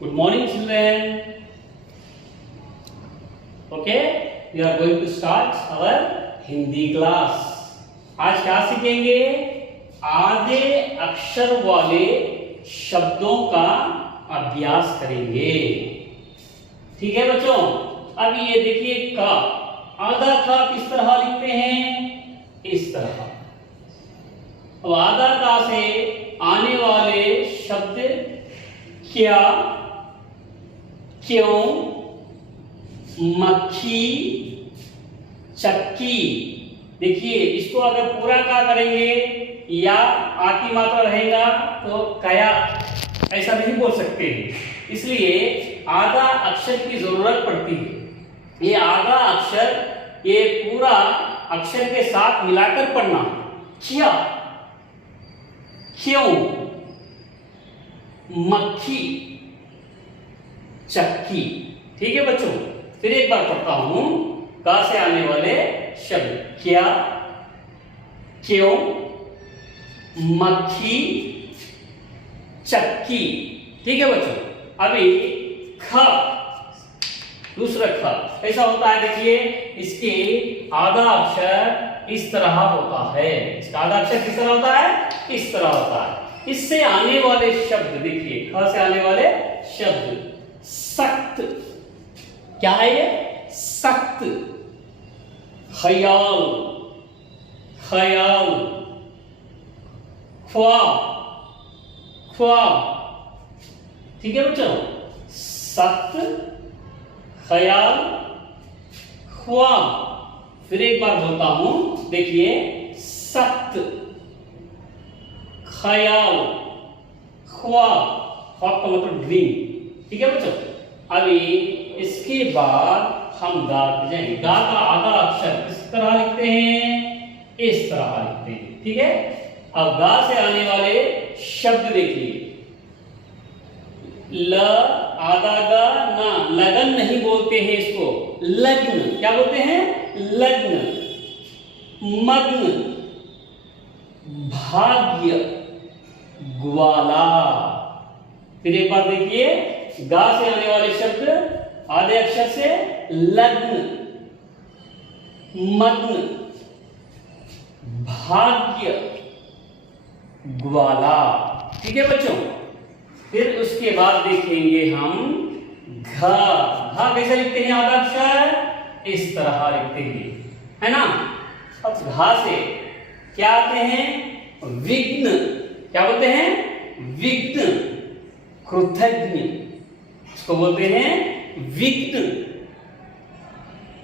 Good morning, children. Okay, we are going to start our Hindi class. आज क्या सीखेंगे? आधे अक्षर वाले शब्दों का अभ्यास करेंगे. ठीक है बच्चों. अब ये देखिए का, आधा का किस तरह लिखते हैं? इस तरह. अब आधा का से आने वाले शब्द क्या, क्यों, मक्खी, चक्की. देखिए इसको अगर पूरा का करेंगे या आ की मात्रा रहेगा तो कया ऐसा नहीं बोल सकते, इसलिए आधा अक्षर की जरूरत पड़ती है. ये आधा अक्षर ये पूरा अक्षर के साथ मिलाकर पढ़ना. क्या, क्यों, मक्खी, चक्की. ठीक है बच्चों. फिर एक बार पढ़ता हूं. का से आने वाले शब्द क्या, क्यों, मक्खी, चक्की. ठीक है बच्चों. अभी ख, दूसरा ख ऐसा होता है. देखिए इसके आधा अक्षर इस तरह होता है. इसका आधा अक्षर किस तरह होता है? इस तरह होता है. इससे आने वाले शब्द देखिए, ख से आने वाले शब्द सख्त. क्या है ये? सख्त. ख्याल, ख्याल, ख्वाब, ख्वाब. ठीक है बच्चों. सख्त, ख्याल, ख्वाब. फिर एक बार बोलता हूं. देखिए सख्त, ख्याल, ख्वाब. ख्वाब का मतलब ड्रीम. ठीक है बच्चों. अभी इसके बाद हम गा पे जाएंगे. गा का आधा अक्षर किस तरह लिखते हैं? इस तरह लिखते हैं. ठीक है. अब गा से आने वाले शब्द देखिए. ल, आधा गा, ना. लगन नहीं बोलते हैं इसको, लग्न. क्या बोलते हैं? लग्न. मग्न, भाग्य, ग्वाला. फिर एक बार देखिए. गा से आने वाले शब्द आधे अक्षर से लग्न, मग्न, भाग्य, ग्वाला. ठीक है बच्चों. फिर उसके बाद देखेंगे हम घ. घ कैसे लिखते हैं? आधा अक्षर इस तरह लिखते हैं, है ना. अब घ से क्या आते हैं? विघ्न. क्या बोलते हैं? विघ्न. कृतज्ञ इसको बोलते हैं विघ्न,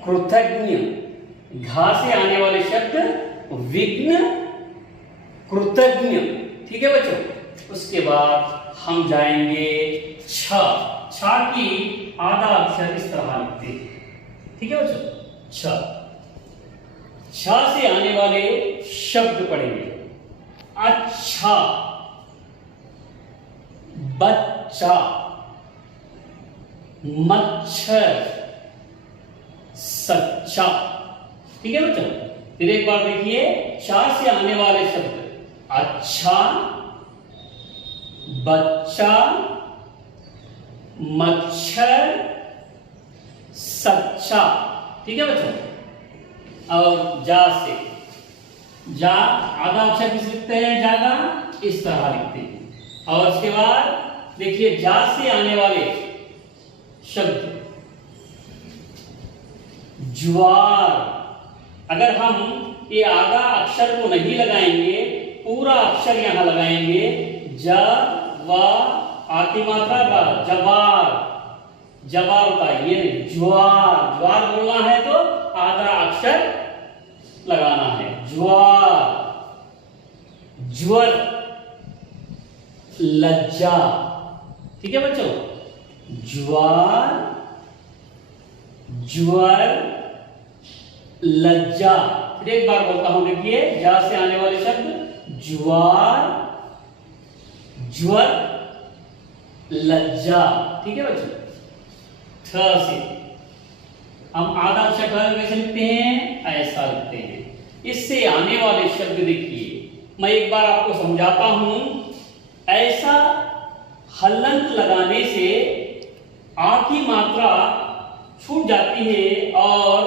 कृतज्ञ. घा से आने वाले शब्द विघ्न, कृतज्ञ. ठीक है बच्चों. उसके बाद हम जाएंगे छ. छ की आधा अक्षर इस तरह लिखते हैं. ठीक है बच्चों. छ. छ से आने वाले शब्द पढ़ेंगे. अच्छा, बच्चा, मच्छर, सच्चा. ठीक है बच्चों. फिर एक बार देखिए. चार से आने वाले शब्द अच्छा, बच्चा, मच्छर, सच्चा. ठीक है बच्चों. और जा से, जा आधा अक्षर किस लिखते हैं? जागा इस तरह लिखते हैं. और उसके बाद देखिए जा से आने वाले शब्द ज्वार. अगर हम ये आधा अक्षर को नहीं लगाएंगे, पूरा अक्षर यहां लगाएंगे. ज, व, आती मात्रा का जवार. जवार होता है ये नहीं, ज्वार. ज्वार बोलना है तो आधा अक्षर लगाना है. ज्वार, ज्वर, लज्जा. ठीक है बच्चों. ज्वार, ज्वर, लज्जा. फिर एक बार बोलता हूं. देखिए जा से आने वाले शब्द ज्वार, ज्वर, लज्जा. ठीक है बच्चों. ठ से हम आधा अक्षर कैसे लिखते हैं? ऐसा लिखते हैं. इससे आने वाले शब्द देखिए. मैं एक बार आपको समझाता हूं. ऐसा हलंत लगाने से आ की मात्रा छूट जाती है और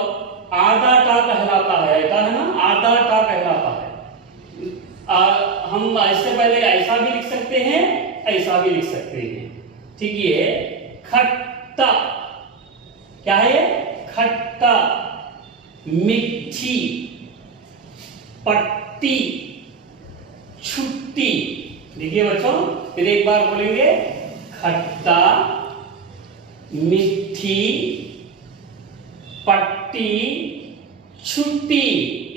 आधा टा कहलाता है, ऐसा है ना, आधा टा कहलाता है। हम इससे पहले ऐसा भी लिख सकते हैं, ऐसा भी लिख सकते हैं। ठीक है, खट्टा, क्या है ये? खट्टा। मिट्टी, पट्टी, छुट्टी। देखिए बच्चों, फिर एक बार बोलेंगे, खट्टा, मिट्टी, पट्टी, छुट्टी।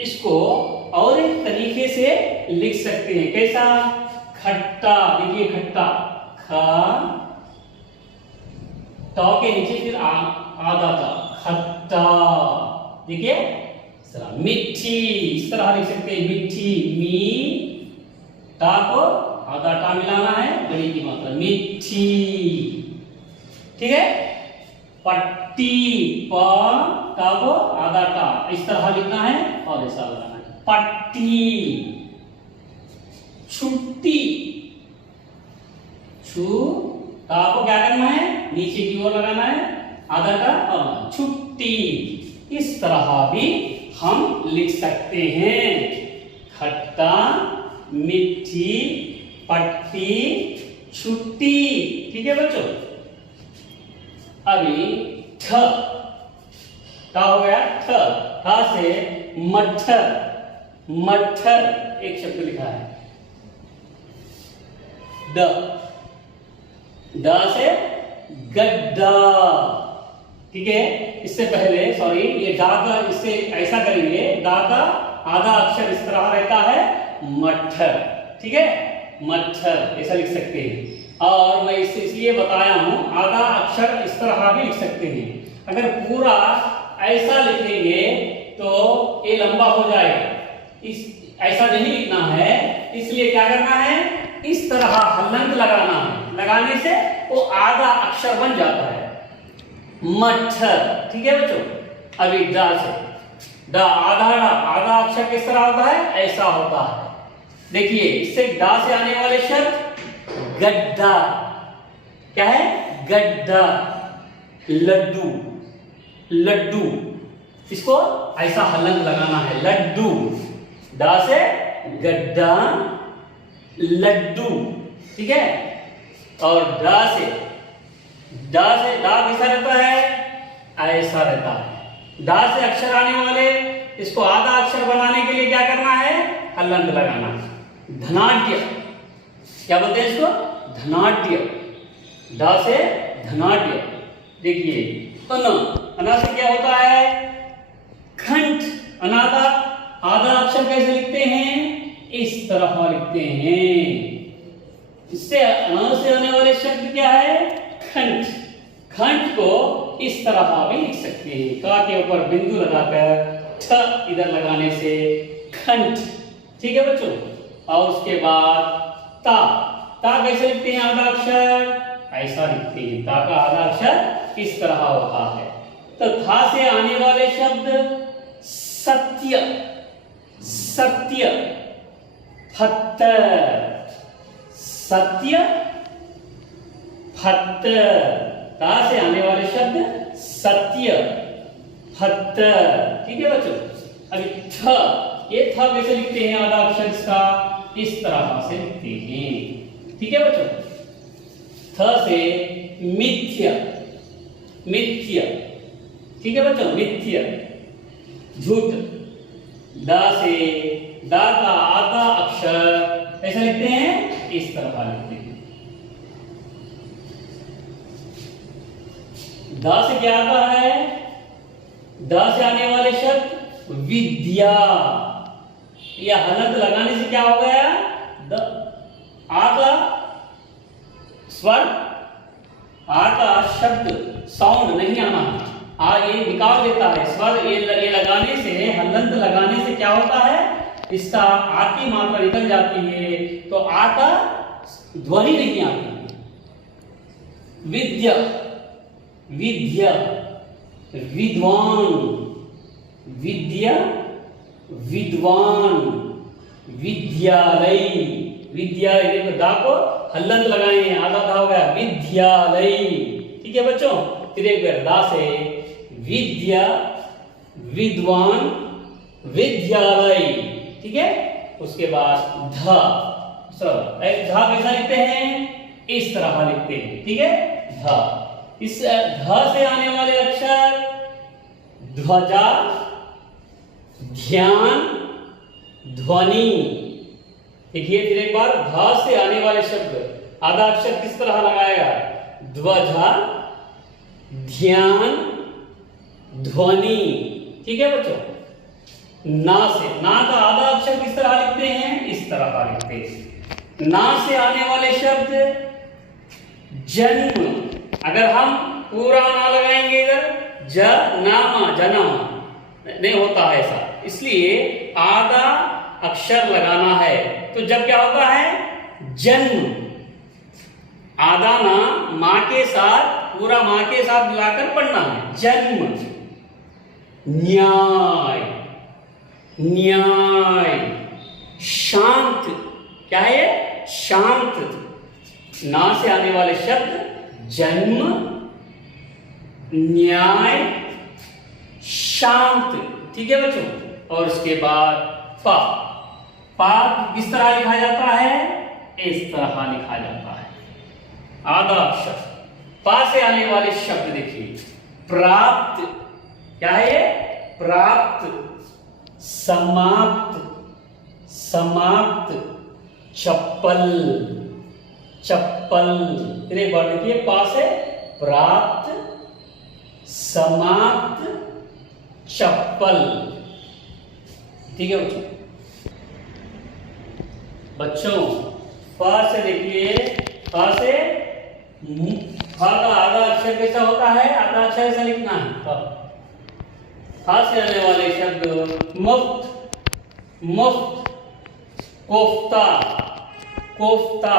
इसको और एक तरीके से लिख सकते हैं, कैसा? खट्टा, देखिए खट्टा, ख, ट के नीचे फिर आधा टा, खट्टा। देखिए, मिट्टी, इस तरह लिख सकते हैं, मिट्टी, मी, टा को आधा टा मिलाना है, बड़ी की मात्रा, मिट्टी। ठीक है, पट्टी, प, टा को आधा टा, इस तरह लिखना है और ऐसा लगाना है, पट्टी। छुट्टी, छु, टा को क्या करना है? नीचे की ओर लगाना है, आधा टा और छुट्टी। इस तरह भी हम लिख सकते हैं, खट्टा, मिट्टी, पट्टी, छुट्टी। ठीक है बच्चों, अभी ठ, क्या हो गया? ठ, ठ से मच्छर, मच्छर एक शब्द लिखा है। ड, ड से गड्ढा। ठीक है, इससे पहले सॉरी, ये डा का, इससे ऐसा करेंगे, डा का आधा अक्षर इस तरह रहता है, मच्छर। ठीक है, मच्छर ऐसा लिख सकते हैं। और मैं इसे इसलिए बताया हूं, आधा अक्षर इस तरह भी लिख सकते हैं। अगर पूरा ऐसा लिखेंगे तो ये लंबा हो जाएगा, इस ऐसा नहीं लिखना है। इसलिए क्या करना है? इस तरह हलंत लगाना है, लगाने से वो आधा अक्षर बन जाता है, मच्छर। ठीक है बच्चों, अभी डा से, डा, आधा अक्षर किस तरह होता है? ऐसा होता है। देखिए, इससे डा से आने वाले शब्द गड्ढा, क्या है? गड्ढा। लड्डू, लड्डू, इसको ऐसा हलंत लगाना है, लड्डू। डा से गड्ढा, लड्डू। ठीक है, और डा से डा कैसा रहता है? ऐसा रहता है। डा से अक्षर आने वाले, इसको आधा अक्षर बनाने के लिए क्या करना है? हलंत लगाना। धनाढ्य, क्या बोलते हैं इसको? धनाढ्य। डा से धनाढ्य। देखिए, अना से क्या होता है? खंड। अनादा आधा अक्षर कैसे लिखते हैं? इस तरह लिखते हैं। इससे अना से आने वाले शब्द क्या है? खंड। खंड को इस तरह भी लिख सकते हैं, का के ऊपर बिंदु लगाकर ठ इधर लगाने से खंड। ठीक है बच्चों, और उसके बाद ता, ता कैसे लिखते हैं? आधा अक्षर ऐसा लिखते हैं, ता का आधा अक्षर इस तरह होता है। तो था से आने वाले शब्द सत्य, सत्य, फत्तर, सत्य, फत्तर। ता से आने वाले शब्द सत्य, फत्तर। ठीक है बच्चों, अभी थ, ये थ कैसे लिखते हैं? आधा अक्षर इसका इस तरह से लिखते हैं। ठीक है बच्चों, थ से मिथ्या, मिथ्या। ठीक है बच्चों, मिथ्या, झूठ। दा से, दा का आधा अक्षर कैसे लिखते हैं? इस तरह लिखते हैं। दा से क्या आता है? दा से आने वाले शब्द विद्या। यह हलंत लगाने से क्या हो गया? द, आ का स्वर, आ का शब्द साउंड नहीं आना, आ ये निकाल देता है स्वर। ये लगाने से, हलंत लगाने से क्या होता है? इसका आ की मात्रा निकल जाती है, तो आ का ध्वनि नहीं आती। विद्या, विद्या, विद्वान, विद्या, विद्वान, विद्यालय। विद्यालय, दा को हलंत लगाए, आधा धा हो गया, विद्यालय। ठीक है बच्चों। फिर एक बार दा से विद्या, विद्वान, विद्यालय, ठीक है। उसके बाद ध, धा कैसा लिखते हैं, इस तरह लिखते हैं, ठीक है। ध, इस ध से आने वाले अक्षर ध्वजा, ध्यान, ध्वनि। देखिए फिर एक बार ध से आने वाले शब्द आधा अक्षर किस तरह लगाएगा, ध्वजा, ध्यान, ध्वनि, ठीक है बच्चों। ना से, ना का आधा अक्षर किस तरह लिखते हैं, इस तरह का लिखते हैं। ना से आने वाले शब्द जन्म, अगर हम पूरा ना लगाएंगे इधर जनामा, जन्म नहीं होता है ऐसा, इसलिए आधा अक्षर लगाना है। तो जब क्या होता है, जन्म, आधा ना मां के साथ, पूरा मां के साथ मिलाकर पढ़ना है, जन्म। न्याय, न्याय, शांत, क्या है ये, शांत। ना से आने वाले शब्द जन्म, न्याय, शांत, ठीक है बच्चों। और उसके बाद पा, पा किस तरह लिखा जाता है, इस तरह लिखा जाता है, आधा अक्षर। पा से आने वाले शब्द देखिए, प्राप्त, क्या है ये, प्राप्त, समाप्त, समाप्त, चप्पल, चप्पल। फिर एक बार देखिए, पा से प्राप्त, समाप्त, चप्पल, ठीक है बच्चों। बच्चों फा से देखिए, फा से फा का आधा अक्षर कैसा होता है, आधा अक्षर ऐसा लिखना है। फा से आने वाले शब्द मुफ्त, मुफ्त, कोफ्ता, कोफ्ता,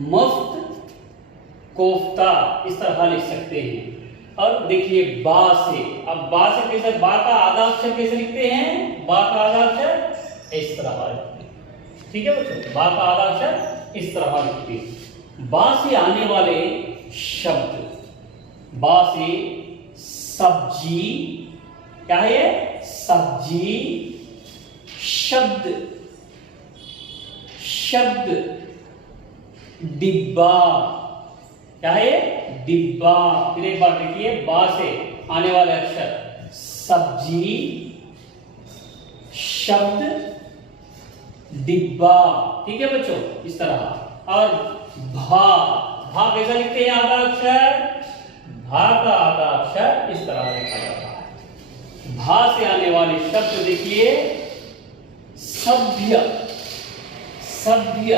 मुफ्त, कोफ्ता, इस तरह लिख सकते हैं। और देखिए बा से, अब बा से कैसे, बा का आधा अक्षर कैसे लिखते हैं, बा का आधा अक्षर इस तरह लिखते हैं, ठीक है बच्चों। बा का आधा अक्षर इस तरह लिखते हैं। बा से आने वाले शब्द, बा से सब्जी, क्या है ये, सब्जी, शब्द, शब्द, डिब्बा, क्या है, डिब्बा। फिर एक बार देखिए, बा से आने वाले अक्षर सब्जी, शब्द, डिब्बा, ठीक है बच्चों, इस तरह। और भा, भा कैसा लिखते हैं, आधा अक्षर, भा का आधा अक्षर इस तरह लिखा जाता है। भा से आने वाले शब्द देखिए, सभ्य, सभ्य,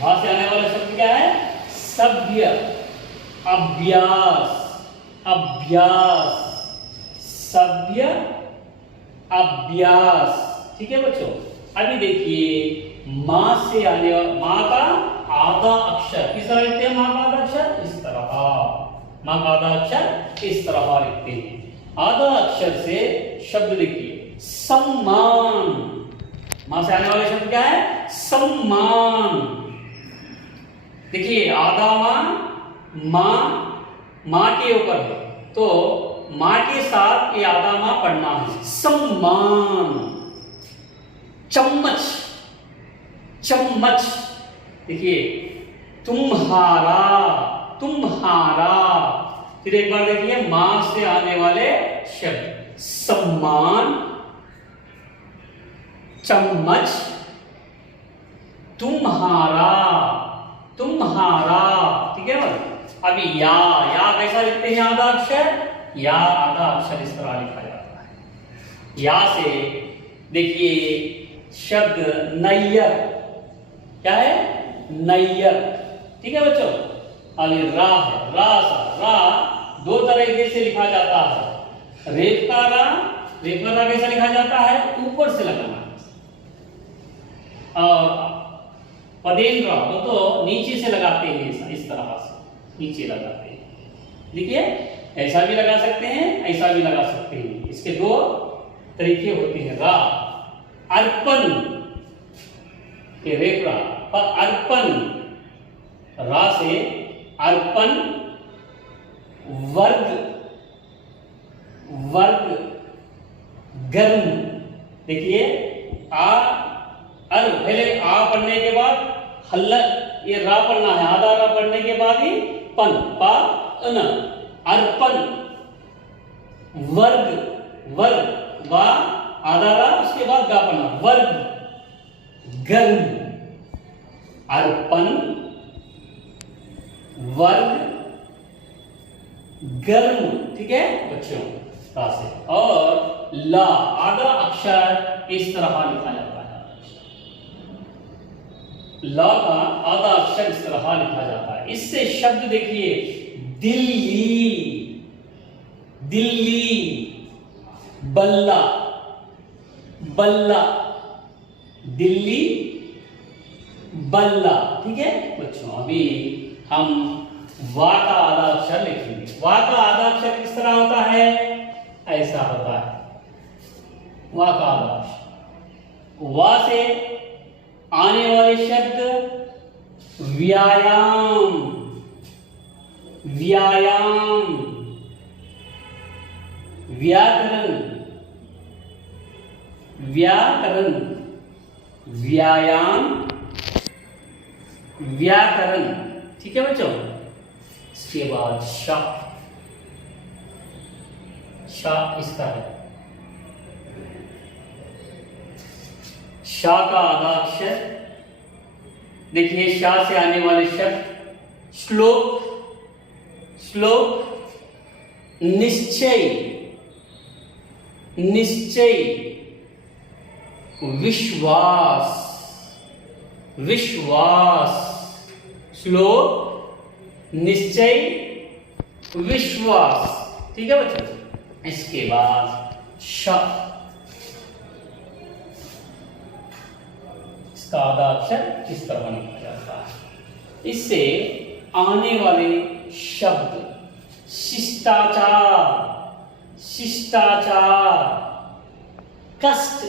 भा से आने वाला शब्द क्या है, सभ्य, अभ्यास, अभ्यास, सभ्य, अभ्यास, ठीक है बच्चों। अभी देखिए मां से आने वाला, मां का आधा अक्षर किस तरह लिखते हैं, मां का आधा अक्षर इस तरह, मां का आधा अक्षर इस तरह लिखते हैं। आधा अक्षर से शब्द देखिए, सम्मान, मां से आने वाले शब्द क्या है, सम्मान। देखिए आधा मां मां के ऊपर है, तो मां के साथ ये आधा मां पढ़ना है, सम्मान। चम्मच, चम्मच, देखिए तुम्हारा, तुम्हारा। फिर एक बार देखिए, मां से आने वाले शब्द, सम्मान, चम्मच, तुम्हारा, तुम्हारा, ठीक है। अभी या, या कैसा लिखते हैं, आधा अक्षर, या आधा अक्षर इस तरह लिखा जाता है। या से देखिए शब्द नैयर, क्या है, नैयर, ठीक है बच्चों। अभी रा है, रा सा, रा दो तरीके से लिखा जाता है। रेप का रा, रेप का रा कैसा लिखा जाता है, ऊपर से लगाना, और पदेन रा तो नीचे से लगाते हैं, इस तरह से नीचे लगाते हैं। देखिए ऐसा भी लगा सकते हैं, ऐसा भी लगा सकते हैं, इसके दो तरीके होते हैं। रा, अर्पण, के रेप रा, अर्पण, रा से अर्पण, वर्ग, वर्ग, गर्म। देखिए आ अर, पहले आ पढ़ने के बाद हल्ला, ये रा पढ़ना है, आधा रा पढ़ने के बाद ही पन, पा अन, अर्पण। वर्ग, वर्ग, वा आधा रा, उसके बाद गा पढ़ना, वर्ग, गर्म, अर्पण, वर्ग, गर्म। ठीक है बच्चों, से। और ला आधा अक्षर इस तरह लिखा जाता है, ला का आधा अक्षर इस तरह लिखा जाता है। इससे शब्द देखिए, दिल्ली, दिल्ली, बल्ला, बल्ला, दिल्ली, बल्ला। ठीक है बच्चों, अभी हम वा का आधा अक्षर लिखेंगे। वा का आधा अक्षर किस तरह होता है, ऐसा होता है, वा का आधा अक्षर। वा से आने वाले शब्द व्यायाम, व्यायाम, व्याकरण, व्याकरण, व्यायाम, व्याकरण। ठीक है बच्चों, इसके बाद शा, शा इसका है, शा का आधा अक्षर। देखिए शा से आने वाले शब्द श्लोक, श्लोक, निश्चय, निश्चय, विश्वास, विश्वास, श्लोक, निश्चय, विश्वास। ठीक है बच्चों, इसके बाद श, इसका आधा अक्षर इस तरह लिखा जाता है। इससे आने वाले शब्द शिष्टाचार, शिष्टाचार, कष्ट,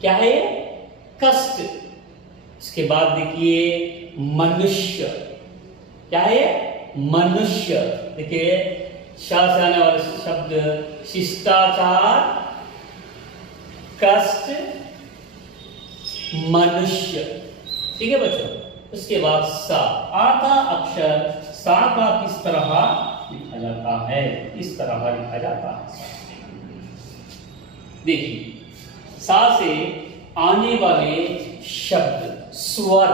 क्या है ये, कष्ट। इसके बाद देखिए मनुष्य, क्या है ये, मनुष्य। देखिए शा से आने वाले शब्द शिष्टाचार, कष्ट, मनुष्य। ठीक है बच्चों, उसके बाद सा, आधा अक्षर सा का किस तरह लिखा जाता है, इस तरह लिखा जाता है। देखिए सा से आने वाले शब्द स्वर,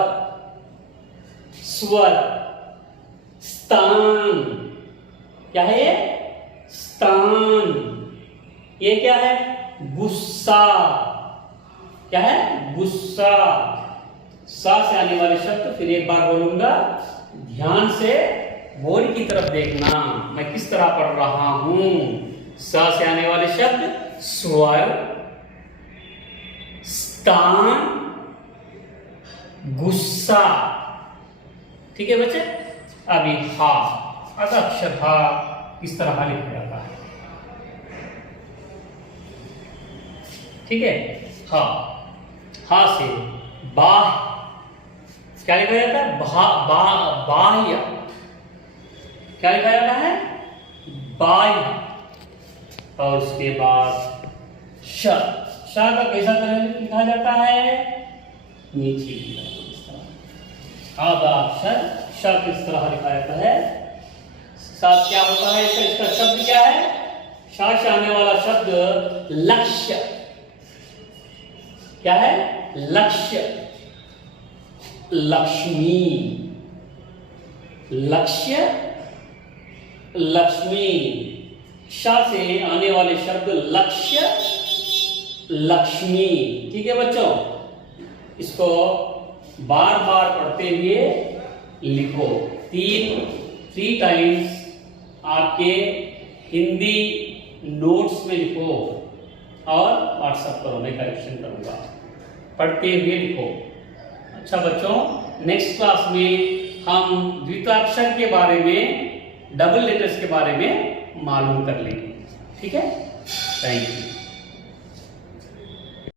स्वर, स्थान, क्या है ये, स्थान। ये क्या है, गुस्सा, क्या है, गुस्सा। सा से आने वाले शब्द फिर एक बार बोलूंगा, ध्यान से बोर्ड की तरफ देखना, मैं किस तरह पढ़ रहा हूं। सा से आने वाले शब्द स्वर, स्थान, गुस्सा। ठीक है बच्चे, अभी हा, आधा अक्षर हा किस तरह लिखा जाता है। ठीक है, हा, हा से बाह, क्या लिखा जाता है, बाह्य, क्या लिखा जाता है, बाह्य। और उसके बाद श, श का कैसा तरह लिखा जाता है, नीचे की तरफ। आधा अक्षर श किस तरह लिखा जाता है, साथ क्या होता है इसका शब्द क्या है, शा से आने वाला शब्द लक्ष्य, क्या है, लक्ष्य, लक्ष्मी, लक्ष्य, लक्ष्मी। शा से आने वाले शब्द लक्ष्य, लक्ष्मी। ठीक है बच्चों, इसको बार बार पढ़ते हुए लिखो, 3 टाइम्स आपके हिंदी नोट्स में लिखो और व्हाट्सएप करो, मैं करेक्शन करूंगा, पढ़ते हुए लिखो। अच्छा बच्चों, नेक्स्ट क्लास में हम द्विताक्षर के बारे में, डबल लेटर्स के बारे में मालूम कर लेंगे। ठीक है, थैंक यू।